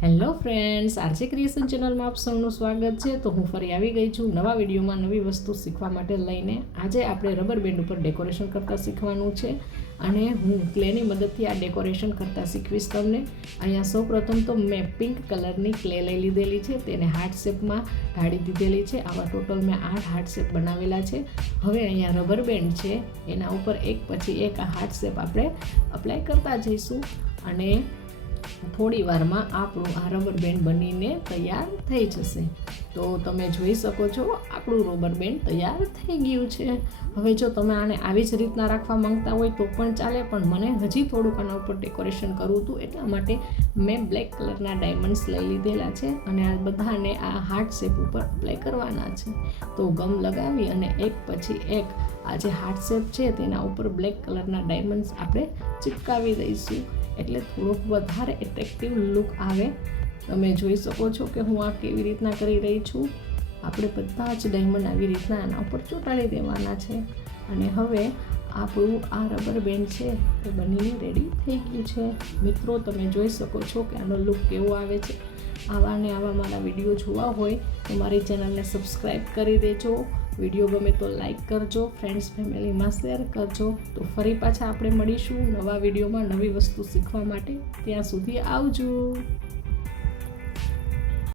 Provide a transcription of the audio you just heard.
Hello friends, RJ creation ચેનલમાં આપ સૌનું સ્વાગત છે। તો હું ફરી આવી ગઈ છું નવા વિડીયોમાં નવી વસ્તુ શીખવા માટે લઈને। આજે આપણે રબર બેન્ડ ઉપર ડેકોરેશન કરતાં શીખવાનું છે અને હું ક્લેની મદદથી આ ડેકોરેશન કરતાં શીખવીશ તમને। અહીંયા સૌપ્રથમ તો મેં પિંક કલરની ક્લે લઈ લીધેલી છે, તેને હાર્ટ શેપમાં ઢાળી દીધેલી છે। આવા ટોટલ મેં 8 હાર્ટ શેપ બનાવેલા છે। હવે અહીંયા રબર બેન્ડ છે, એના ઉપર એક પછી એક આ હાર્ટ શેપ આપણે અપ્લાય કરતા જઈશું અને થોડી વારમાં આપણું આ રબર બેન્ડ બનીને તૈયાર થઈ જશે। તો તમે જોઈ શકો છો આપણું રબર બેન્ડ તૈયાર થઈ ગયું છે। હવે જો તમે આને આવી જ રીતના રાખવા માંગતા હોય તો પણ ચાલે, પણ મને હજી થોડુંક આના ઉપર ડેકોરેશન કરવું હતું એટલા માટે મેં બ્લેક કલરના ડાયમંડ્સ લઈ લીધેલા છે અને આ બધાને આ હાર્ટ શેપ ઉપર અપ્લાય કરવાના છે। તો ગમ લગાવી અને એક પછી એક આ જે હાર્ટ શેપ છે તેના ઉપર બ્લેક કલરના ડાયમંડ્સ આપણે ચિપકાવી દઈશું, એટલે થોડોક વધારે એટ્રેક્ટિવ લુક આવે। તમે જોઈ શકો છો કે હું આ કેવી રીતના કરી રહી છું। આપણે બધા જ ડાયમંડ આવી રીતના આના ઉપર ચોંટાડી દેવાના છે અને હવે આપણું આ રબર બેન્ડ છે એ બનીને રેડી થઈ ગયું છે। મિત્રો, તમે જોઈ શકો છો કે આનો લુક કેવો આવે છે। આવા ને આવા મારા વિડીયો જોવા હોય તો મારી ચેનલને સબસ્ક્રાઈબ કરી દેજો। વિડીયો ગમે તો લાઈક કરજો, ફ્રેન્ડ્સ ફેમિલીમાં શેર કરજો। તો ફરી પાછા આપણે મળીશું નવા વિડીયોમાં નવી વસ્તુ શીખવા માટે। ત્યાં સુધી આવજો।